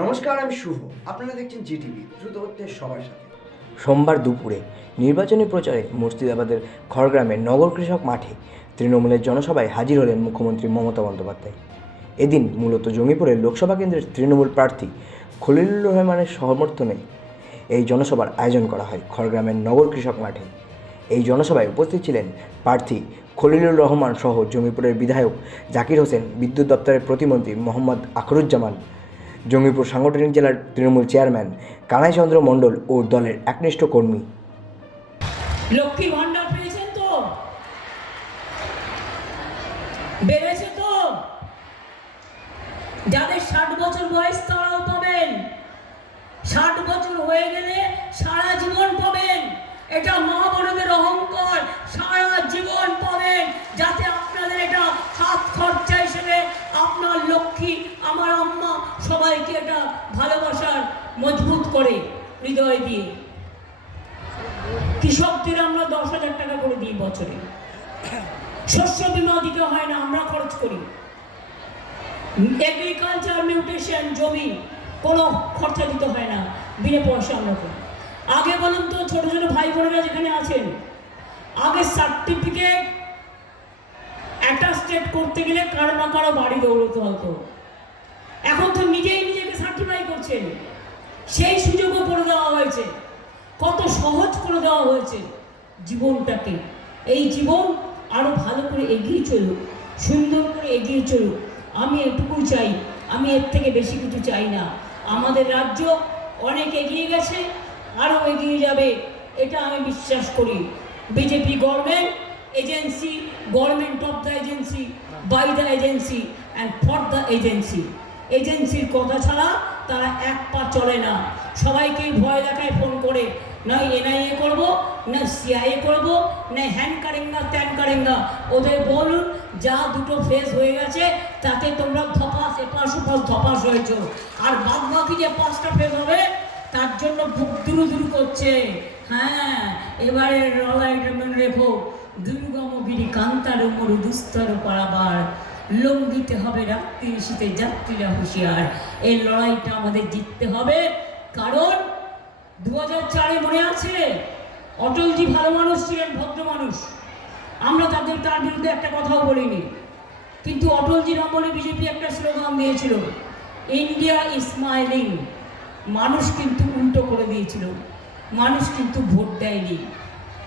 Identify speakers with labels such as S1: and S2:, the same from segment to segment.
S1: নমস্কার, আমি শুভ। আপনারা দেখছেন জিটিভি, দ্রুত হচ্ছে সবার সাথে।
S2: সোমবার দুপুরে নির্বাচনী প্রচারে মুর্শিদাবাদের খড়গ্রামের নগর কৃষক মাঠে তৃণমূলের জনসভায় হাজির হলেন মুখ্যমন্ত্রী মমতা বন্দ্যোপাধ্যায়। এদিন মূলত জঙ্গিপুরের লোকসভা কেন্দ্রের তৃণমূল প্রার্থী খলিলুর রহমানের সমর্থনে এই জনসভার আয়োজন করা হয় খড়গ্রামের নগর কৃষক মাঠে। এই জনসভায় উপস্থিত ছিলেন প্রার্থী খলিলুর রহমান সহ জঙ্গিপুরের বিধায়ক জাকির হোসেন, বিদ্যুৎ দপ্তরের প্রতিমন্ত্রী মোহাম্মদ আখরুজ্জামান জঙ্গিপুর সাংগঠনিক জেলার তৃণমূল চেয়ারম্যান কানাইচন্দ্র মণ্ডল ও দলের একনিষ্ঠ কর্মী।
S3: লক্ষ্মী ভান্ডার পেয়েছেন তো? বেড়েছে তো? যাদের ষাট বছর বয়স তারাও পাবেন। ষাট বছর হয়ে গেলে সারা জীবন পাবেন। এটা মা বোনদের অহংকার সারা জীবন পাবেন যাতে আপনাদের এটা হাত খরচা হিসেবে আপনার লক্ষ্মী আমার আম্মা সবাইকে এটা ভালোবাসার মজবুত করে হৃদয় দিয়ে। কৃষকদের আমরা দশ হাজার টাকা করে দিই বছরে। শস্য বিমা দিতে হয় না, আমরা খরচ করি। এগ্রিকালচার মিউটেশন জমি, কোনো খরচা দিতে হয় না, বিনা পয়সা আমরা করি। আগে বলুন তো, ছোট ছোট ভাই বোনেরা যেখানে আছেন, আগে সার্টিফিকেট অ্যাটাস্টেড করতে গেলে কারও না কারও বাড়ি দৌড়তে হতো। এখন তো নিজেই নিজেকে সার্টিফাই করছেন সেই সুযোগও করে দেওয়া হয়েছে। কত সহজ করে দেওয়া হয়েছে জীবনটাকে। এই জীবন আরও ভালো করে এগিয়ে চলুক, সুন্দর করে এগিয়ে চলুক। আমি এটুকুই চাই, আমি এর থেকে বেশি কিছু চাই না। আমাদের রাজ্য অনেক এগিয়ে গেছে আরও এগিয়ে যাবে, এটা আমি বিশ্বাস করি। BJP government agency government of the agency by the agency and for the agency এজেন্সির কথা ছাড়া তারা এক পা চলে না। সবাইকেই ভয় দেখায় ফোন করে নয় এনআইএ করব, না সিআইএ করব, না হ্যান কারেন না ত্যান কারেন না। ওদের বলুন, যা দুটো ফেস হয়ে গেছে, তাতে তোমরা ধপাস এপাশ ওপাশ ধপাস হয়েছো। আর বাদ বাকি যে পাঁচটা ফেস হবে, তার জন্য বুক দুরু দুরু করছে। হ্যাঁ এবারে রলাইটা রেখো দুর্গম গিরি কান্তার মরু দুস্তর লোম দিতে হবে রাত্রি শীতে যাত্রীরা হুঁশিয়ার। এই লড়াইটা আমাদের জিততে হবে। কারণ দু হাজার চারে মনে আছে, অটলজি ভালো মানুষ ছিলেন, ভদ্র মানুষ। আমরা তাদের তার বিরুদ্ধে একটা কথাও বলিনি। কিন্তু অটলজির আমলে বিজেপি একটা স্লোগান দিয়েছিল, ইন্ডিয়া স্মাইলিং। মানুষ কিন্তু উল্টো করে দিয়েছিল। মানুষ কিন্তু ভোট দেয়নি।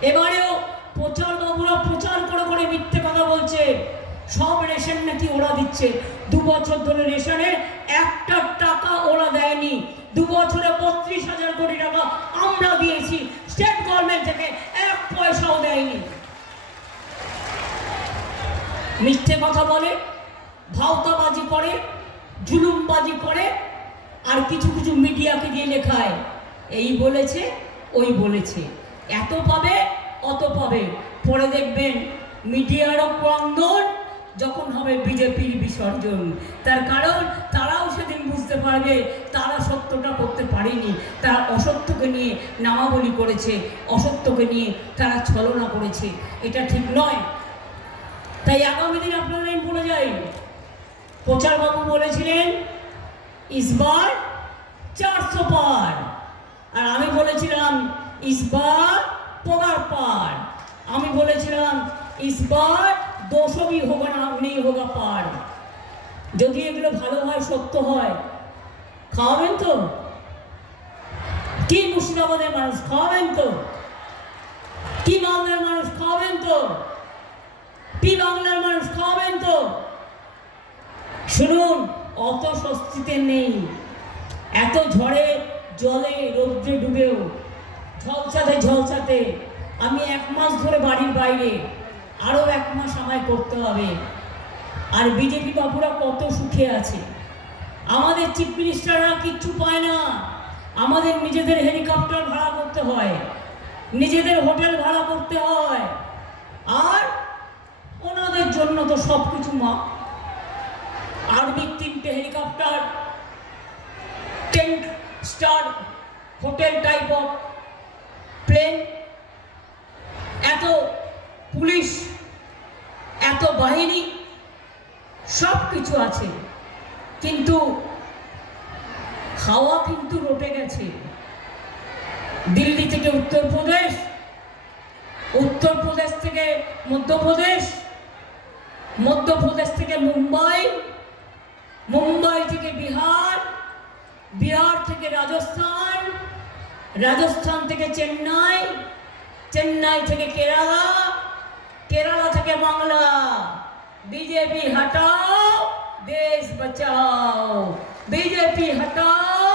S3: এবারেও প্রচার বাবুরা প্রচার করে করে মিথ্যে কথা বলছে। সব রেশন নাকি ওরা দিচ্ছে। দু বছর ধরে রেশনে একটা টাকা ওরা দেয়নি। দু বছরে বত্রিশ হাজার কোটি টাকা আমরা দিয়েছি। স্টেট গভর্নমেন্ট থেকে এক পয়সাও দেয়নি। মিথ্যে কথা বলে, ভাওতাবাজি করে, জুলুমবাজি করে, আর কিছু কিছু মিডিয়াকে দিয়ে লেখায়, এই বলেছে, ওই বলেছে। এত পাবে অত পাবে পরে দেখবেন মিডিয়ারও ক্রন্দন যখন হবে বিজেপির বিসর্জন। তার কারণ তারাও সেদিন বুঝতে পারবে তারা সত্যটা করতে পারেনি। তারা অসত্যকে নিয়ে নামাবলি করেছে, অসত্যকে নিয়ে তারা ছলনা করেছে। এটা ঠিক নয়। তাই আগামী দিন আপনারা আমি বলে যাই। প্রচারবাবু বলেছিলেন ইসবার চারশো পার। আর আমি বলেছিলাম ইসবার পগার পার আমি বলেছিলাম ইসবার দোষবি হোগা না নেই হোগা পার। যদি এগুলো ভালো হয়, সত্য হয়, খাওয়াবেন তো? কি মুর্শিদাবাদের মানুষ, খাওয়াবেন তো? কি মালদার মানুষ, খাওয়াবেন তো? কি বাংলার মানুষ, খাওয়াবেন তো? শুনুন, অত স্বস্তিতে নেই। এত ঝড়ে জলে রৌদ্রে ডুবেও ঝলসাতে ঝলসাতে। আমি এক মাস ধরে বাড়ির বাইরে। আরও এক মাস আমায় করতে হবে। আর বিজেপি বাবুরা কত সুখে আছে। আমাদের চিফ মিনিস্টাররা কিচ্ছু পায় না। আমাদের নিজেদের হেলিকপ্টার ভাড়া করতে হয়। নিজেদের হোটেল ভাড়া করতে হয়। আর ওনাদের জন্য তো সব কিছু মা আর্মির তিনটে helicopter, tent, star, hotel type of. Plane, এত পুলিশ, এত বাহিনী সব কিছু আছে। কিন্তু হাওয়া কিন্তু রটে গেছে। দিল্লি থেকে উত্তরপ্রদেশ উত্তরপ্রদেশ থেকে মধ্যপ্রদেশ মধ্যপ্রদেশ থেকে মুম্বাই মুম্বাই থেকে বিহার বিহার থেকে রাজস্থান রাজস্থান থেকে চেন্নাই চেন্নাই থেকে কেরালা কেরালা থেকে বাংলা বিজেপি হটাও দেশ বাঁচাও বিজেপি হটাও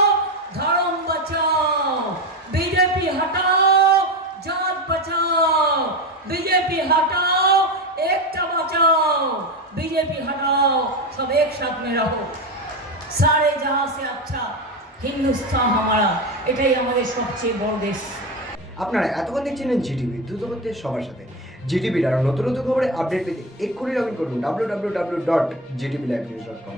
S3: ধর্ম বাঁচাও बीजेपी हटाओ जात बचाओ बीजेपी हटाओ एकता बचाओ बीजेपी हटाओ सब एक साथ में रहो सारे जहां से अच्छा হিন্দুস্তান হামারা, এটাই আমাদের সবচেয়ে বড় দেশ।
S1: আপনারা এতক্ষণ দেখছিলেন জিটিভি দ্রুত করতে সবার সাথে। জিটিভির আরও নতুন নতুন খবরে আপডেট পেতে এক্ষুনি লগ ইন করুন W W W dot Zee TV live news dot com